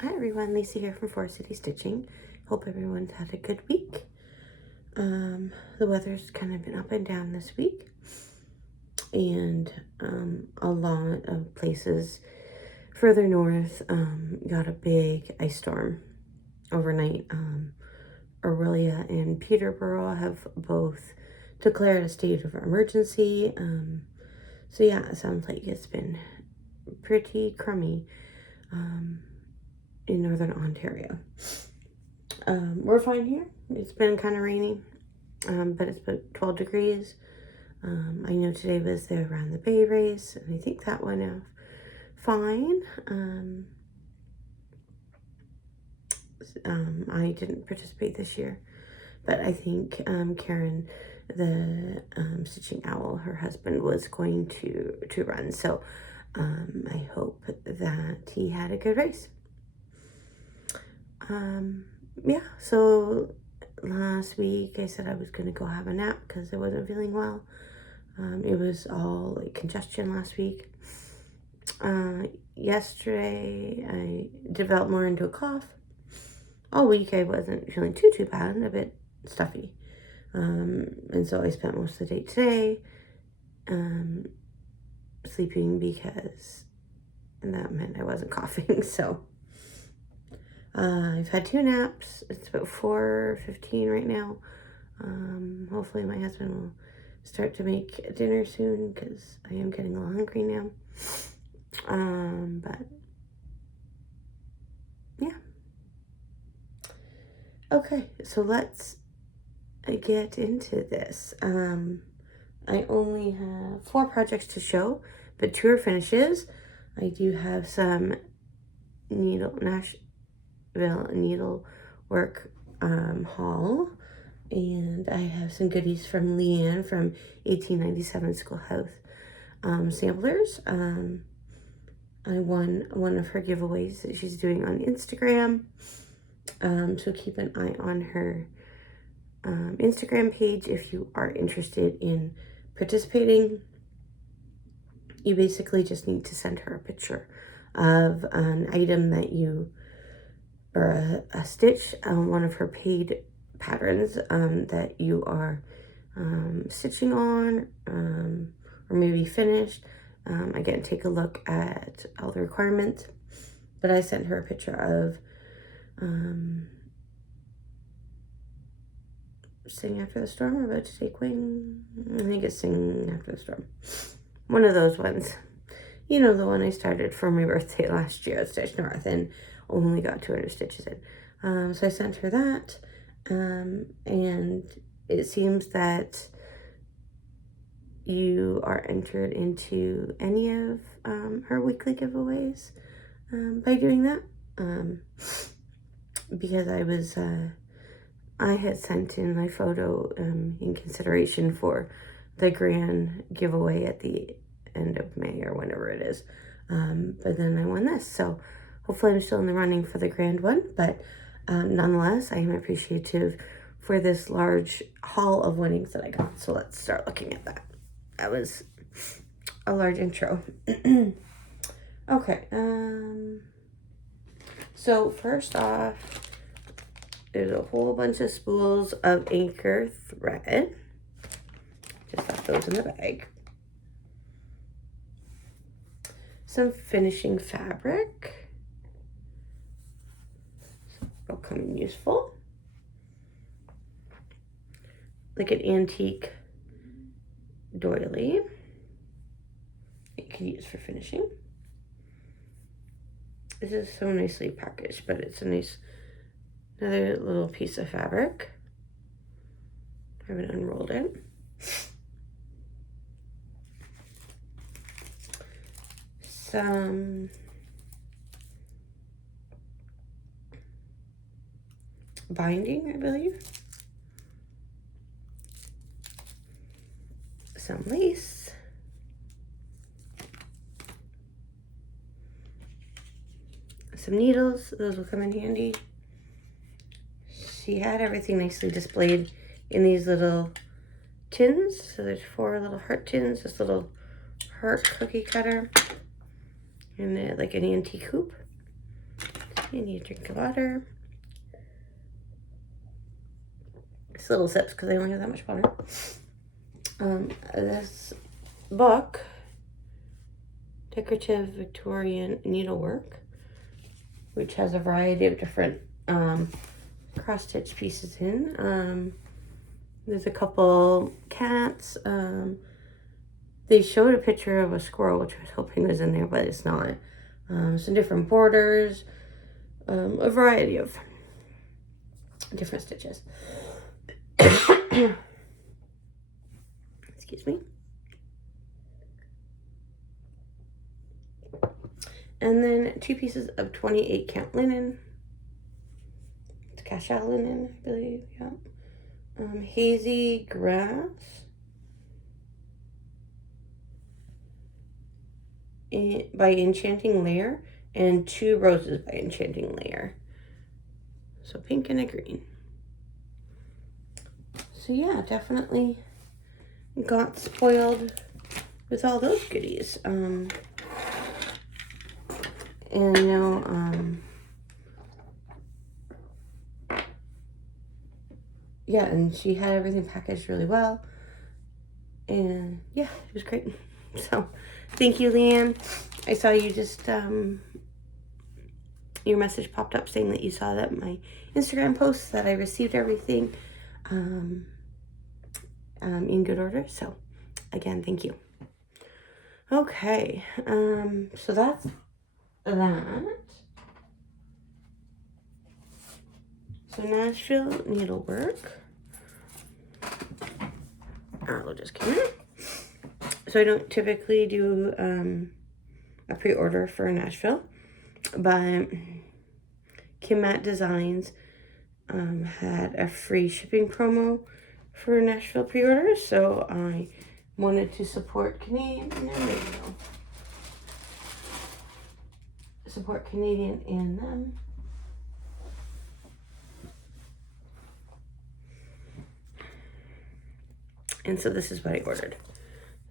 Hi everyone, Lisa here from Forest City Stitching. Hope everyone's had a good week. The weather's kind of been up and down this week, and a lot of places further north got a big ice storm overnight. Aurelia and Peterborough have both declared a state of emergency. So yeah, it sounds like it's been pretty crummy in northern Ontario. We're fine here. It's been kind of rainy, but it's about 12 degrees. I know today was the Around the Bay race, and I think that went off fine. I didn't participate this year, but I think Karen, the Stitching Owl, her husband, was going to run. So I hope that he had a good race. Yeah, so last week I said I was going to go have a nap because I wasn't feeling well. It was all like congestion last week. Yesterday I developed more into a cough. All week I wasn't feeling too bad, a bit stuffy. And so I spent most of the day today sleeping because that meant I wasn't coughing. So I've had 2 naps. It's about 4:15 right now. Hopefully my husband will start to make dinner soon because I am getting a little hungry now. But yeah. Okay, so let's get into this. I only have 4 projects to show, but 2 are finishes. I do have some Nashville needlework haul, and I have some goodies from Leanne from 1897 Schoolhouse samplers. I won one of her giveaways that she's doing on Instagram, so keep an eye on her Instagram page if you are interested in participating. You basically just need to send her a picture of an item that you, or a stitch, one of her paid patterns that you are stitching on, or maybe finished. Again, take a look at all the requirements. But I sent her a picture of Sing After the Storm, or About to Take Wing. I think it's Sing After the Storm. One of those ones. You know, the one I started for my birthday last year at Stitch North and only got 200 stitches in. So I sent her that. And it seems that you are entered into any of her weekly giveaways by doing that. Because I had sent in my photo in consideration for the grand giveaway at the end of May or whenever it is. But then I won this. So hopefully I'm still in the running for the grand one. But nonetheless, I am appreciative for this large haul of winnings that I got. So let's start looking at that. That was a large intro. Okay. So first off, there's a whole bunch of spools of anchor thread. Just left those in the bag. Some finishing fabric. They'll come in useful. Like an antique doily. You can use for finishing. This is so nicely packaged, but it's a nice, another little piece of fabric. I haven't unrolled it. Some binding, I believe. Some lace. Some needles, those will come in handy. She had everything nicely displayed in these little tins. So there's 4 little heart tins, this little heart cookie cutter, and like an antique hoop. You need a drink of water. It's little sips because I only have that much water. This book, Decorative Victorian Needlework, which has a variety of different cross-stitch pieces in. There's a couple cats. They showed a picture of a squirrel, which I was hoping was in there, but it's not. Some different borders, a variety of different stitches. Excuse me. And then 2 pieces of 28 count linen. It's cachet linen, I believe, yeah. Hazy grass. By Enchanting Layer, and 2 roses by Enchanting Layer. So pink and a green. So yeah, definitely got spoiled with all those goodies. And you know, yeah, and she had everything packaged really well. And yeah, it was great. So thank you, Leanne. I saw you just, your message popped up saying that you saw that my Instagram post that I received everything in good order. So again, thank you. Okay, so that's that. So Nashville Needlework. We'll just come in. So I don't typically do a pre-order for Nashville, but Kim Matt Designs had a free shipping promo for Nashville pre-orders, so I wanted to support Canadian. There we go. Support Canadian and them. And so this is what I ordered.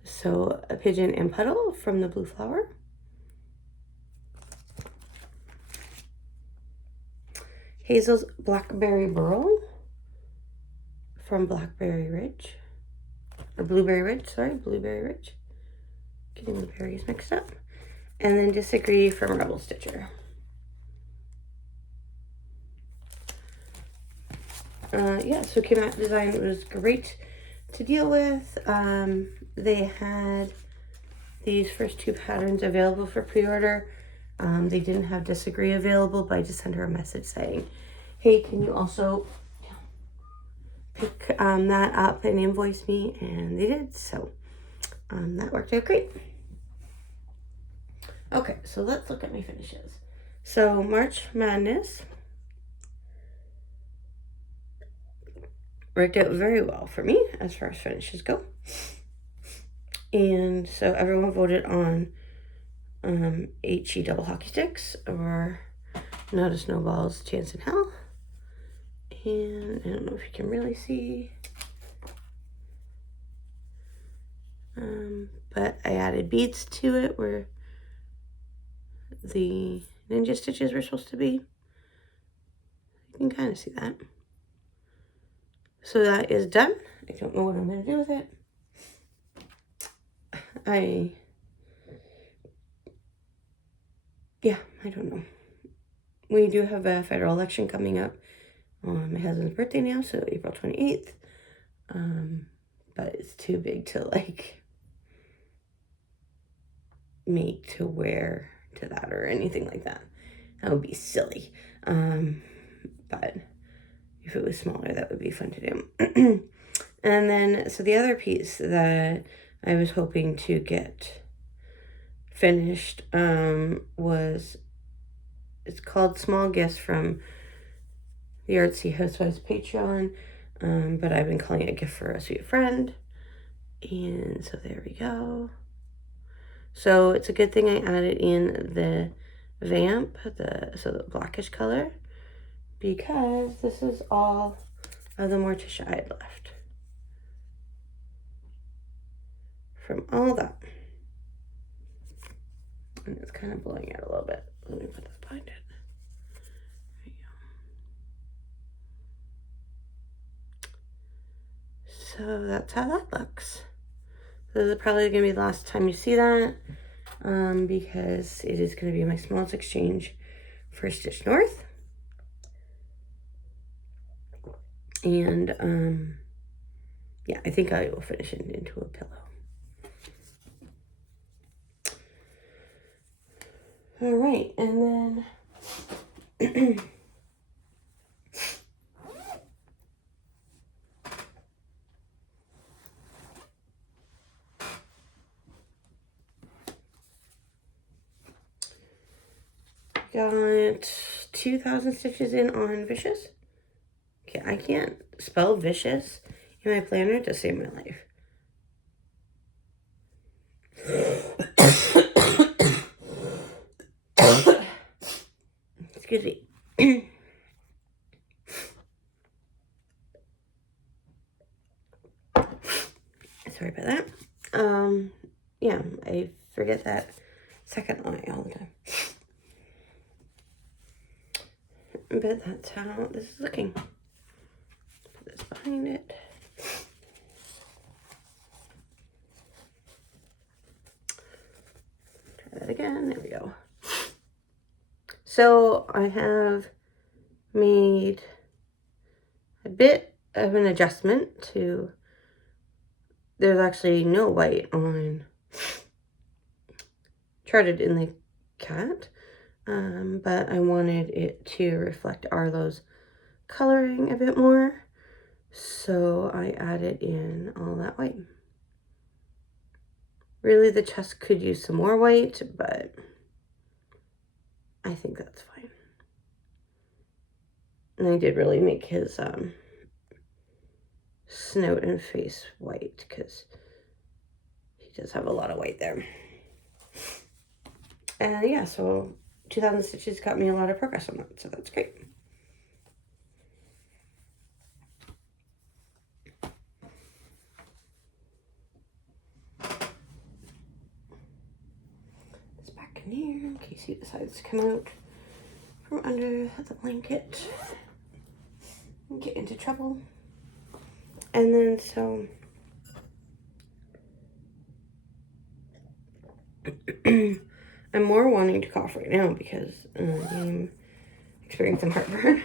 So a pigeon and petal from the Blue Flower. Hazel's Blackberry Burl from Blackberry Ridge. Or Blueberry Ridge, sorry, Blueberry Ridge. Getting the berries mixed up. And then Disagree from Rebel Stitcher. Yeah, so Kim Matt Design was great to deal with. They had these first 2 patterns available for pre-order. They didn't have Disagree available, but I just sent her a message saying, hey, can you also pick that up and invoice me? And they did, so that worked out great. Okay, so let's look at my finishes. So March Madness worked out very well for me as far as finishes go. And so everyone voted on HE double hockey sticks or Not a Snowball's Chance in Hell. And I don't know if you can really see. But I added beads to it where the ninja stitches were supposed to be. You can kind of see that. So that is done. I don't know what I'm going to do with it. I don't know. We do have a federal election coming up on my husband's birthday now, so April 28th. But it's too big to like make to wear to that or anything like that. That would be silly. But if it was smaller, that would be fun to do. And then, so the other piece that I was hoping to get finished was, it's called Small Gifts from the Artsy Housewives Patreon, but I've been calling it a gift for a sweet friend. And so there we go. So it's a good thing I added in the vamp, the blackish color, because this is all of the Morticia I had left from all that. And it's kind of blowing out a little bit. Let me put this behind it. so that's how that looks. So this is probably going to be the last time you see that, because it is going to be my smallest exchange for Stitch North. And yeah, I think I will finish it into a pillow. All right, and then got 2,000 stitches in on Vicious. Okay, I can't spell Vicious in my planner to save my life. Excuse me. Sorry about that. Yeah, I forget that second eye all the time. But that's how this is looking. Put this behind it. Try that again. There we go. So I have made a bit of an adjustment to, there's actually no white on Charted in the Cat, but I wanted it to reflect Arlo's coloring a bit more, so I added in all that white. Really, the chest could use some more white, but I think that's fine. And I did really make his snout and face white, because he does have a lot of white there. And yeah, so 2,000 stitches got me a lot of progress on that, so that's great. This back in here, in case he decides to come out from under the blanket and get into trouble. And then so I'm more wanting to cough right now because I'm experiencing heartburn.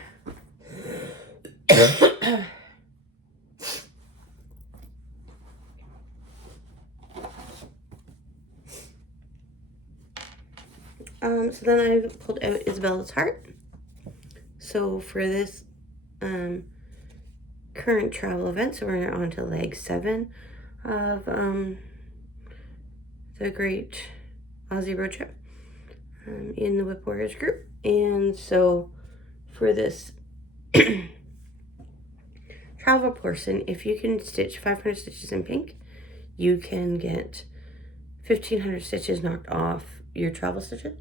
So then I pulled out Isabella's heart. So for this current travel event, so we're on to leg 7 of the Great Aussie Road Trip in the Whip Warriors group. And so for this travel portion, if you can stitch 500 stitches in pink, you can get 1,500 stitches knocked off your travel stitches.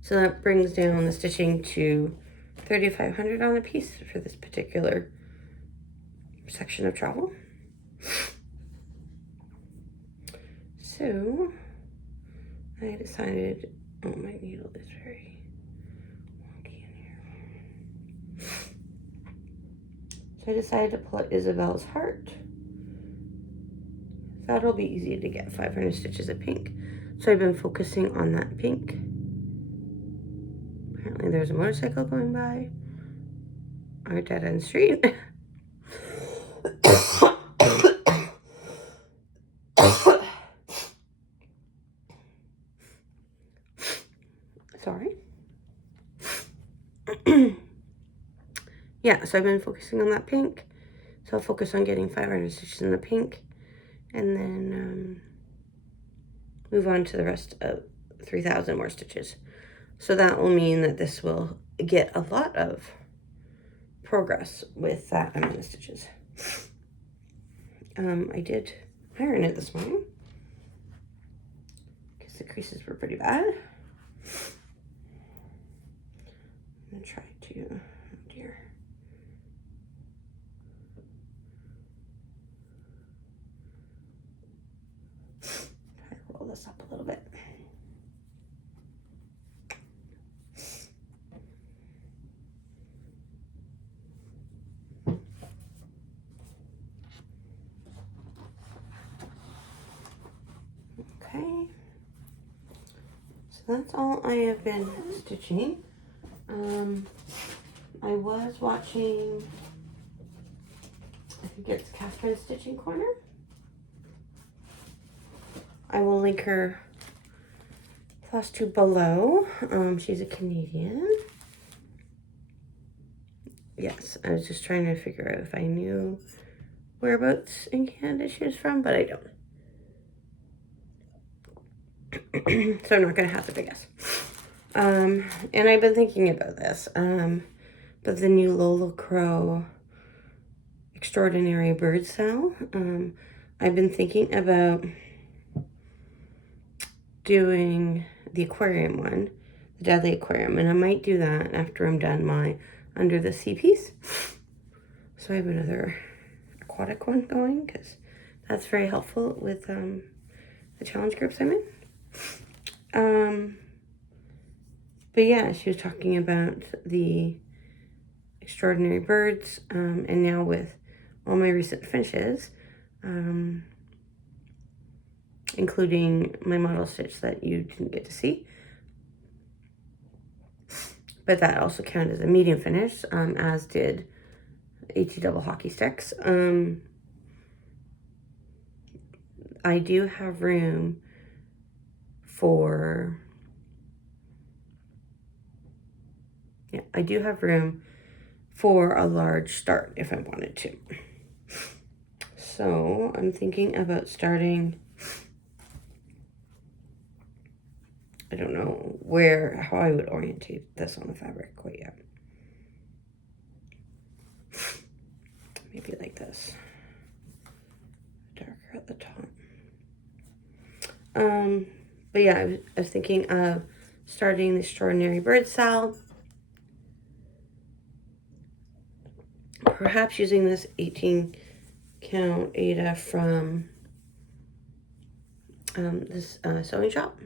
So that brings down the stitching to 3,500 on a piece for this particular section of travel. So I decided, oh, my needle is very wonky in here. So I decided to pull out Isabella's heart. That'll be easy to get 500 stitches of pink. So I've been focusing on that pink. Apparently there's a motorcycle going by our dead end street. Sorry. Yeah, so I've been focusing on that pink. So I'll focus on getting 500 stitches in the pink, and then move on to the rest of 3,000 more stitches. So that will mean that this will get a lot of progress with that amount of stitches. I did iron it this morning because the creases were pretty bad. I'm gonna try to, oh dear. Try to roll this up a little bit. that's all I have been stitching. I was watching, I think it's Catherine's Stitching Corner. I will link her Flosstube below. She's a Canadian. Yes, I was just trying to figure out if I knew whereabouts in Canada she was from, but I don't. So I'm not gonna have to guess. And I've been thinking about this. But the new Lola Crow Extraordinary Bird Cell. I've been thinking about doing the aquarium one, the Deadly Aquarium, and I might do that after I'm done my Under the Sea piece. So I have another aquatic one going because that's very helpful with the challenge groups I'm in. But yeah, she was talking about the Extraordinary Birds, and now with all my recent finishes, including my model stitch that you didn't get to see, but that also counted as a medium finish, as did AT double hockey sticks. I do have room for, yeah, I do have room for a large start if I wanted to. So I'm thinking about starting, I don't know how I would orientate this on the fabric quite yet. Maybe like this, darker at the top. But yeah, I was thinking of starting the Extraordinary Bird Cell. Perhaps using this 18 count Ada from this sewing shop.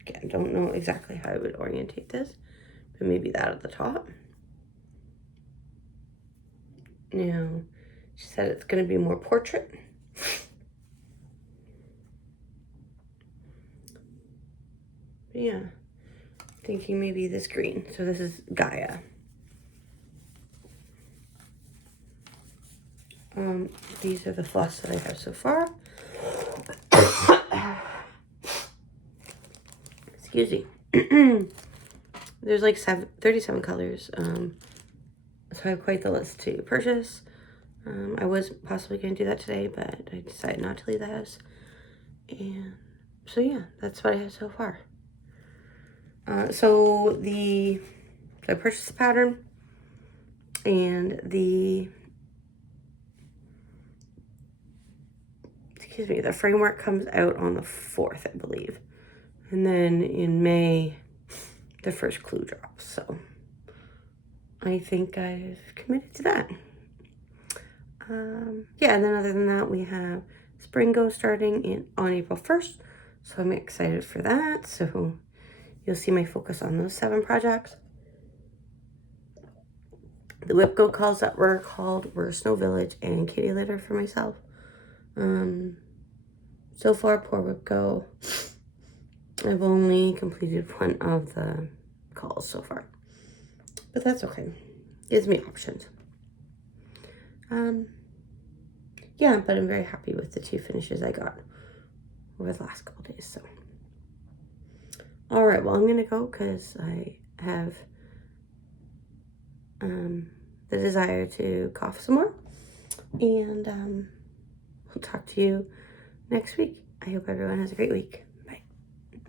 Again, don't know exactly how I would orientate this, but maybe that at the top. Now, she said it's going to be more portrait. But yeah, thinking maybe this green. So this is Gaia. These are the floss that I have so far. Excuse me. There's like 37 colors. So I have quite the list to purchase. I was possibly going to do that today, but I decided not to leave the house. And so yeah, that's what I have so far. So I purchased the pattern, and the framework comes out on the 4th, I believe. And then in May, the first clue drops. So I think I've committed to that. Yeah, and then other than that, we have Spring Go starting on April 1st. So I'm excited for that. So you'll see my focus on those 7 projects. The Whip Go calls that were called were Snow Village and Kitty Litter for myself. So far, poor Whip Go, I've only completed one of the calls so far. But that's okay. Gives me options. Yeah, but I'm very happy with the 2 finishes I got over the last couple days. So, all right, well, I'm gonna go because I have the desire to cough some more, and I'll talk to you next week. I hope everyone has a great week.